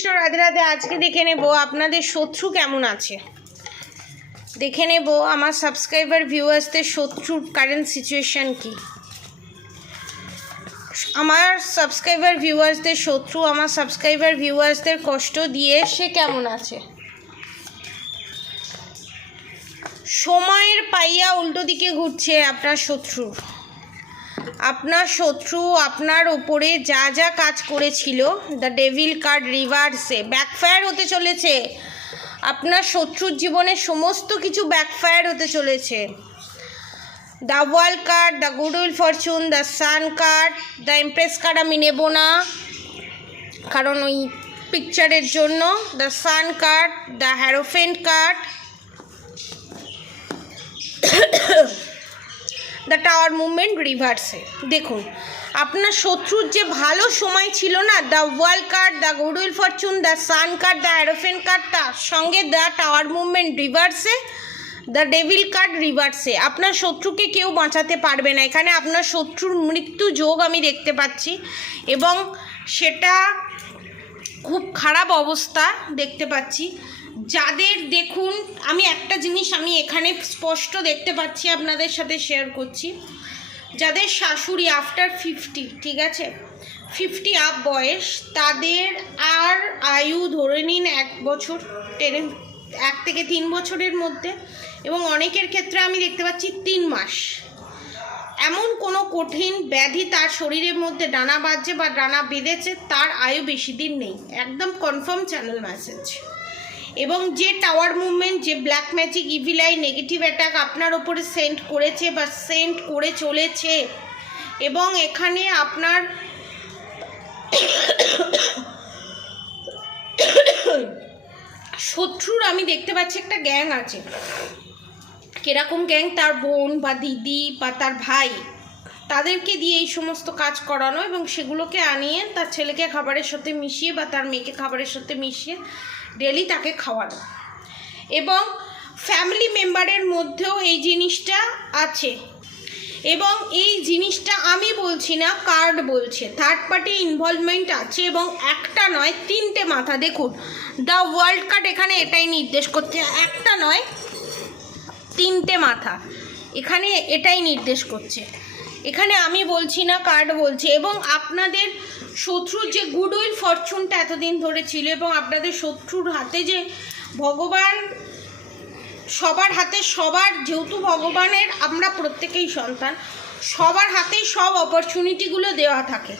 কৃষ্ণ, রাধে রাধে। আজকে দেখে নেব আপনাদের শত্রু কেমন আছে। দেখে নেব আমার সাবস্ক্রাইবার ভিউয়ার্সদের শত্রুর কারেন্ট সিচুয়েশান কি। আমার সাবস্ক্রাইবার ভিউয়ার্সদের শত্রু আমার সাবস্ক্রাইবার ভিউয়ার্সদের কষ্ট দিয়ে সে কেমন আছে। সময়ের পাইয়া উল্টো দিকে ঘুরছে আপনার শত্রু। আপনার শত্রু আপনার ওপরে যা যা কাজ করেছিল, দ্য ডেভিল কার্ড রিভার্সে ব্যাকফায়ার হতে চলেছে। আপনার শত্রুর জীবনে সমস্ত কিছু ব্যাকফায়ার হতে চলেছে। The world card, the goodwill fortune, the sun card, the empress card আমি নেব না কারণ ওই পিকচারের জন্য। The sun card, the hierophant card, the tower movement রিভার্সে। দেখুন আপনার শত্রুর যে ভালো সময় ছিল না, the world card, the goodwill fortune, the sun card, the hierophant card, তার সঙ্গে দ্য টাওয়ার মুভমেন্ট রিভার্সে, দ্য ডেভিল কার্ড রিভার্সে। আপনার শত্রুকে কেউ বাঁচাতে পারবে না। এখানে আপনার শত্রুর মৃত্যু যোগ আমি দেখতে পাচ্ছি এবং সেটা খুব খারাপ অবস্থা দেখতে পাচ্ছি। যাদের দেখুন আমি একটা জিনিস আমি এখানে স্পষ্ট দেখতে পাচ্ছি, আপনাদের সাথে শেয়ার করছি। যাদের শাশুড়ি আফটার 50, ঠিক আছে, 50 আপ বয়স, তাদের আর আয়ু ধরে নিন 1 বছর, 1 থেকে 3 বছরের মধ্যে, এবং অনেকের ক্ষেত্রে আমি দেখতে পাচ্ছি 3 মাস। এমন কোনো কঠিন ব্যাধি তার শরীরের মধ্যে ডানা বাঁধছে বা ডানা বেঁধেছে, তার আয়ু বেশি দিন নেই। একদম কনফার্ম চ্যানেল মেসেজ। এবং যে টাওয়ার মুভমেন্ট, যে black magic, evil I, negative attack আপনার ওপরে সেন্ড করেছে বা সেন্ড করে চলেছে, এবং এখানে আপনার শত্রুর আমি দেখতে পাচ্ছি একটা গ্যাং আছে। কিরকম গ্যাং? তার বোন বা দিদি বা তার ভাই, তাদেরকে দিয়ে এই সমস্ত কাজ করানো এবং সেগুলোকে আনিয়ে তার ছেলেকে খাবারের সাথে মিশিয়ে বা তার মেয়েকে খাবারের সাথে মিশিয়ে ডেলি তাকে খাওয়ানো। এবং ফ্যামিলি মেম্বারের মধ্যেও এই জিনিসটা আছে, এবং এই জিনিসটা আমি বলছি না, কার্ড বলছে, থার্ড পার্টি ইনভলভমেন্ট আছে। এবং একটা নয়, 3টে মাথা। দেখুন দ্য ওয়ার্ল্ড কার্ড এখানে এটাই নির্দেশ করছে, একটা নয় 3টে মাথা এখানে এটাই নির্দেশ করছে। এখানে আমি বলছি না, কার্ড বলছে। এবং আপনাদের শত্রুর যে গুডউইল ফরচুনটা এতদিন ধরে ছিল, এবং আপনাদের শত্রুর হাতে যে ভগবান, সবার হাতে সবার, যেহেতু ভগবানের আমরা প্রত্যেকেই সন্তান, সবার হাতেই সব অপরচুনিটিগুলো দেওয়া থাকে,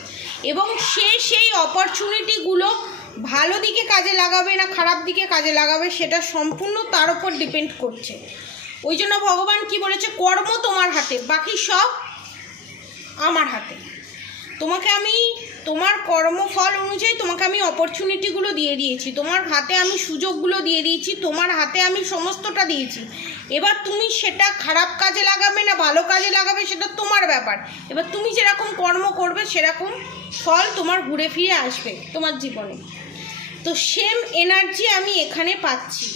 এবং সে সেই অপরচুনিটিগুলো ভালো দিকে কাজে লাগাবে না খারাপ দিকে কাজে লাগাবে, সেটা সম্পূর্ণ তার উপর ডিপেন্ড করছে। ওই জন্য ভগবান কি বলেছে, কর্ম তোমার হাতে, বাকি সব আমার হাতে। তোমাকে আমি তোমার কর্মফল অনুযায়ী তোমাকে আমি অপরচুনিটিগুলো দিয়ে দিয়েছি, তোমার হাতে আমি সুযোগগুলো দিয়ে দিয়েছি, তোমার হাতে আমি সমস্তটা দিয়েছি। এবার তুমি সেটা খারাপ কাজে লাগাবে না ভালো কাজে লাগাবে, সেটা তোমার ব্যাপার। এবার তুমি যেরকম কর্ম করবে সেরকম ফল তোমার ঘুরে ফিরে আসবে তোমার জীবনে। তো সেম এনার্জি আমি এখানে পাচ্ছি,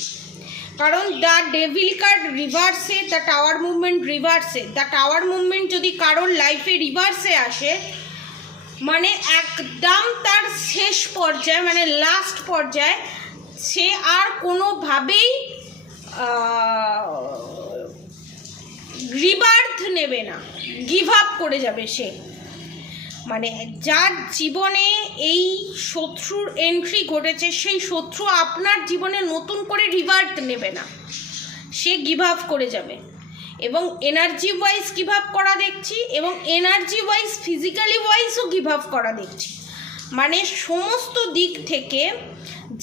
কারণ দ্য ডেভিল কার্ড রিভার্সে, দ্য টাওয়ার মুভমেন্ট রিভার্সে। দ্য টাওয়ার মুভমেন্ট যদি কারোর লাইফে রিভার্সে আসে, মানে একদম তার শেষ পর্যায়ে, মানে লাস্ট পর্যায়ে, সে আর কোনোভাবেই রিবার্থ নেবে না, গিভ আপ করে যাবে সে। মানে যার জীবনে এই শত্রুর এন্ট্রি ঘটেছে, সেই শত্রু আপনার জীবনে নতুন করে রিবার্থ নেবে না, সে গিভ আপ করে যাবে। এবং এনার্জি ওয়াইজ গিভ আপ করা দেখছি, এবং এনার্জি ওয়াইজ ফিজিক্যালি ওয়াইজও গিভ আপ করা দেখছি। মানে সমস্ত দিক থেকে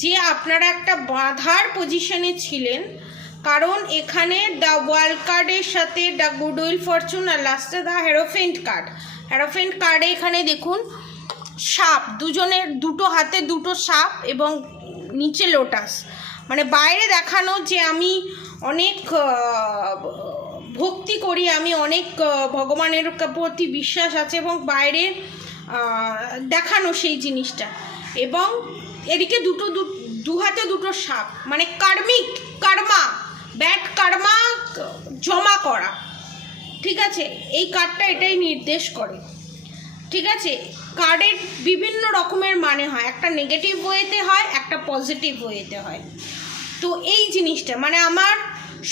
যে আপনারা একটা বাধার পজিশনে ছিলেন, কারণ এখানে দ্য ওয়ার্ল্ড কার্ডের সাথে দ্য গুডউইল ফরচুন আর লাস্টে দ্য হ্যারোফেন্ট কার্ড। হ্যারোফেন্ট কার্ডে এখানে দেখুন সাপ, দুজনের দুটো হাতে দুটো সাপ এবং নিচে লোটাস। মানে বাইরে দেখানো যে আমি অনেক ভক্তি করি, আমি অনেক ভগবানের প্রতি বিশ্বাস আছে, এবং বাইরে দেখানো সেই জিনিসটা। এবং এদিকে দু হাতে দুটো সাপ, মানে কার্মিক কার্মা, ব্যাড কার্মা জমা করা, ঠিক আছে। এই কার্ডটা এটাই নির্দেশ করে, ঠিক আছে। কার্ডের বিভিন্ন রকমের মানে হয়, একটা নেগেটিভ ওয়েতে হয়, একটা একটা পজিটিভ ওয়েতে হয়। তো এই জিনিসটা মানে আমার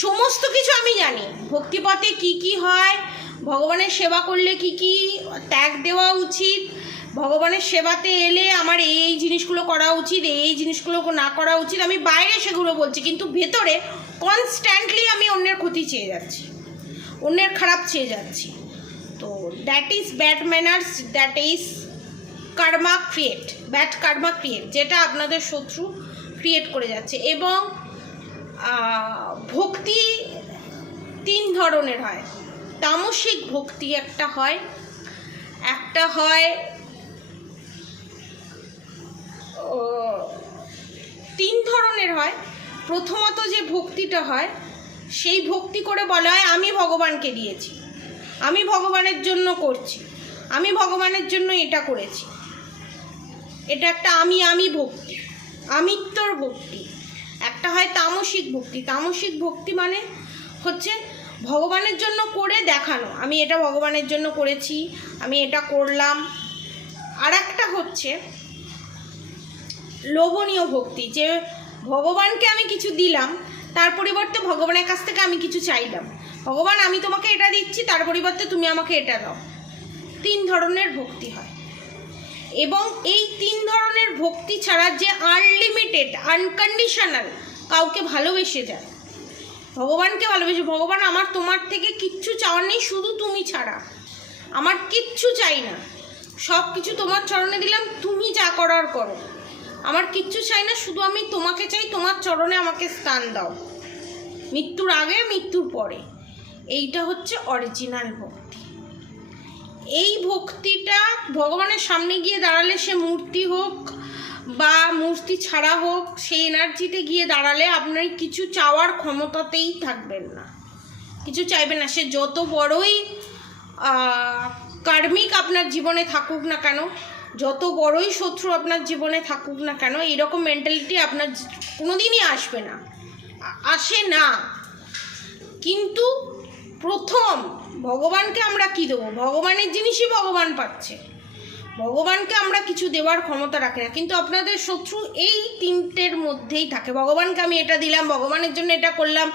সমস্ত কিছু আমি জানি, ভক্তিপথে কি কি হয়, ভগবানের সেবা করলে কি কি ত্যাগ দেওয়া উচিত, ভগবানের সেবাতে এলে আমার এই জিনিসগুলো করা উচিত, এই জিনিসগুলো না করা উচিত। আমি বাইরে সেগুলো বলছি, কিন্তু ভেতরে কনস্ট্যান্টলি আমি অন্যের ক্ষতি চেয়ে যাচ্ছি, অন্যের খারাপ চেয়ে যাচ্ছি। তো that is bad manners, that is karma create, bad karma create, যেটা আপনাদের শত্রু ক্রিয়েট করে যাচ্ছে। এবং ভক্তি 3 ধরনের হয়। তামসিক ভক্তি একটা হয় 3 ধরনের হয়। প্রথমত যে ভক্তিটা হয়, সেই ভক্তি করে বলা হয় আমি ভগবানকে দিয়েছি, আমি ভগবানের জন্য করছি, আমি ভগবানের জন্য এটা করেছি। এটা একটা আমি ভক্তি, আমিত্বর ভক্তি। একটা হয় তামসিক ভক্তি। তামসিক ভক্তি মানে হচ্ছে ভগবানের জন্য করে দেখানো, আমি এটা ভগবানের জন্য করেছি, আমি এটা করলাম। আর একটা হচ্ছে লোভনীয় ভক্তি, যে ভগবানকে আমি কিছু দিলাম, তার পরিবর্তে ভগবানের কাছ থেকে আমি কিছু চাইলাম, ভগবান আমি তোমাকে এটা দিচ্ছি, তার পরিবর্তে তুমি আমাকে এটা দাও। 3 ধরনের ভক্তি হয়। এবং এই 3 ধরনের ভক্তি ছাড়া যে আনলিমিটেড আনকন্ডিশনাল কাউকে ভালোবেসে যায়, ভগবানকে ভালোবেসে, ভগবান আমার তোমার থেকে কিচ্ছু চাওয়ার নেই, শুধু তুমি ছাড়া আমার কিচ্ছু চাই না, সব কিছু তোমার চরণে দিলাম, তুমি যা করার করো, আমার কিচ্ছু চাই না, শুধু আমি তোমাকে চাই, তোমার চরণে আমাকে স্থান দাও, মৃত্যুর আগে মৃত্যুর পরে। এইটা হচ্ছে অরিজিনাল ভক্তি। এই ভক্তিটা ভগবানের সামনে গিয়ে দাঁড়ালে, সে মূর্তি হোক বা মূর্তি ছাড়া হোক, সেই এনার্জিতে গিয়ে দাঁড়ালে আপনার কিছু চাওয়ার ক্ষমতাতেই থাকবেন না, কিছু চাইবেন না। সে যত বড়ই কার্মিক আপনার জীবনে থাকুক না কেন, যত বড়ই শত্রু আপনার জীবনে থাকুক না কেন, এরকম মেন্টালিটি আপনার কোনোদিনই আসবে না, আসে না। কিন্তু প্রথম ভগবানকে আমরা কি দেবো? ভগবানের জিনিসই ভগবান পাচ্ছে, ভগবানকে আমরা কিছু দেওয়ার ক্ষমতা রাখি না। কিন্তু আপনাদের শত্রু এই 3টের মধ্যেই থাকে। ভগবানকে আমি এটা দিলাম, ভগবানের জন্য এটা করলাম,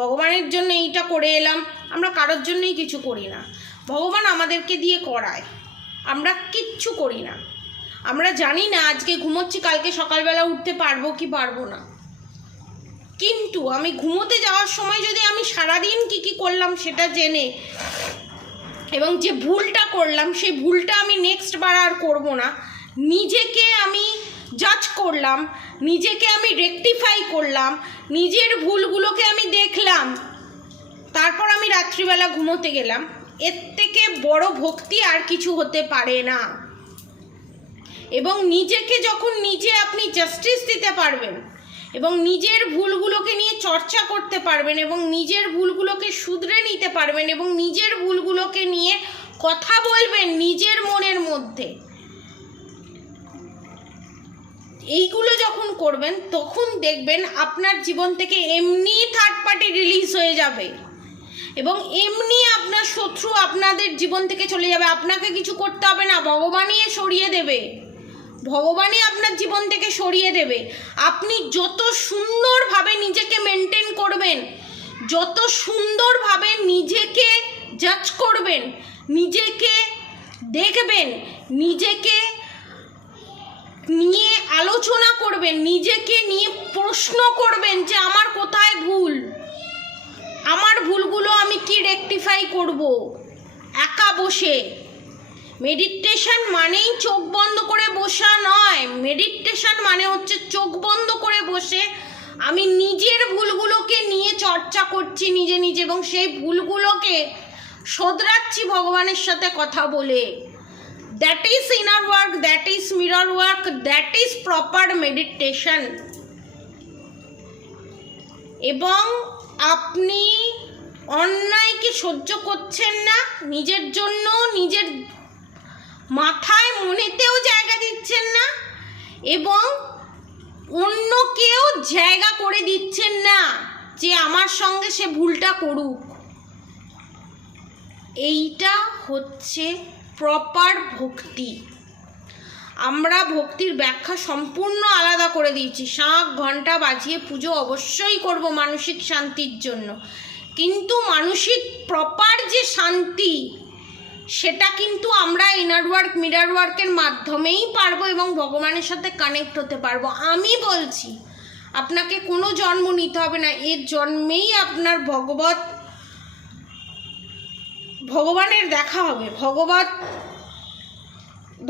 ভগবানের জন্য এইটা করে এলাম, আমরা কারোর জন্যই কিছু করি না। ভগবান আমাদেরকে দিয়ে করায়, আমরা কিচ্ছু করি না। আমরা জানি না আজকে ঘুমোচ্ছি, কালকে সকালবেলা উঠতে পারবো কি পারবো না। কিন্তু আমি ঘুমোতে যাওয়ার সময় যদি আমি সারাদিন কি কি করলাম সেটা জেনে, এবং যে ভুলটা করলাম সেই ভুলটা আমি নেক্সট বার আর করবো না, নিজেকে আমি জাজ করলাম, নিজেকে আমি রেকটিফাই করলাম, নিজের ভুলগুলোকে আমি দেখলাম, তারপর আমি রাত্রিবেলা ঘুমোতে গেলাম, এর থেকে বড় ভক্তি আর কিছু হতে পারে না। এবং নিজেকে যখন নিজে আপনি জাস্টিস দিতে পারবেন, এবং নিজের ভুলগুলোকে নিয়ে চর্চা করতে পারবেন, এবং নিজের ভুলগুলোকে শুধরে নিতে পারবেন, এবং নিজের ভুলগুলোকে নিয়ে কথা বলবেন নিজের মনের মধ্যে, এইগুলো যখন করবেন, তখন দেখবেন আপনার জীবন থেকে এমনি থার্ড পার্টি রিলিজ হয়ে যাবে, এবং এমনি আপনার শত্রু আপনাদের জীবন থেকে চলে যাবে। আপনাকে কিছু করতে হবে না, ভগবানই সরিয়ে দেবে, ভগবানই আপনার জীবন থেকে সরিয়ে দেবে। আপনি যত সুন্দরভাবে নিজেকে মেনটেন করবেন, যত সুন্দরভাবে নিজেকে জাজ করবেন, নিজেকে দেখবেন, নিজেকে নিয়ে আলোচনা করবেন, নিজেকে নিয়ে প্রশ্ন করবেন যে আমার কোথায় ভুল, আমার ভুলগুলো আমি কি রেকটিফাই করব, একা বসে। মেডিটেশন মানেই চোখ বন্ধ করে বসা নয়, মেডিটেশন মানে হচ্ছে চোখ বন্ধ করে বসে আমি নিজের ভুলগুলোকে নিয়ে চর্চা করছি নিজে নিজে, এবং সেই ভুলগুলোকে শোধরাচ্ছি ভগবানের সাথে কথা বলে। That is inner work, that is mirror work, that is proper meditation. এবং আপনি অন্যায়কে সহ্য করছেন না নিজের জন্য, নিজের মাথায় মনেতেও জায়গা দিচ্ছেন না, এবং অন্যকেও জায়গা করে দিচ্ছেন না যে আমার সঙ্গে সে ভুলটা করুক। এইটা হচ্ছে প্রপার ভক্তি। আমরা ভক্তির ব্যাখ্যা সম্পূর্ণ আলাদা করে দিয়েছি। শাঁখ ঘণ্টা বাজিয়ে পুজো অবশ্যই করব মানসিক শান্তির জন্য, কিন্তু মানসিক প্রপার যে শান্তি সেটা কিন্তু আমরা ইনার ওয়ার্ক মিরর ওয়ার্কের মাধ্যমেই পারবো এবং ভগবানের সাথে কানেক্ট হতে পারবো। আমি বলছি আপনাকে কোনো জন্ম নিতে হবে না, এর জন্মেই আপনার ভগবানের দেখা হবে, ভগবত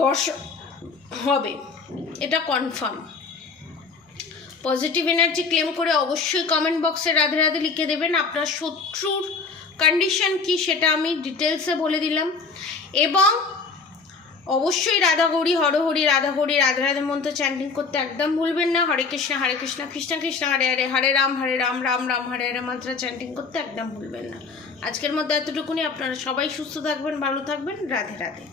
দর্শন হবে, এটা কনফার্ম। পজিটিভ এনার্জি ক্লেম করে অবশ্যই কমেন্ট বক্সে রাধে রাধে লিখে দেবেন। আপনার শত্রুর কন্ডিশন কি সেটা আমি ডিটেলসে বলে দিলাম। এবং অবশ্যই রাধাগৌরী হরহরি রাধাগৌরী রাধে রাধে মন্ত্র চ্যান্টিং করতে একদম ভুলবেন না। হরে কৃষ্ণ কৃষ্ণ কৃষ্ণ হরে হরে, হরে রাম রাম রাম হরে হরে মন্ত্র চ্যান্টিং করতে একদম ভুলবেন না। আজকের মধ্যে এতটুকুনি। আপনারা সবাই সুস্থ থাকবেন, ভালো থাকবেন। রাধে রাধে।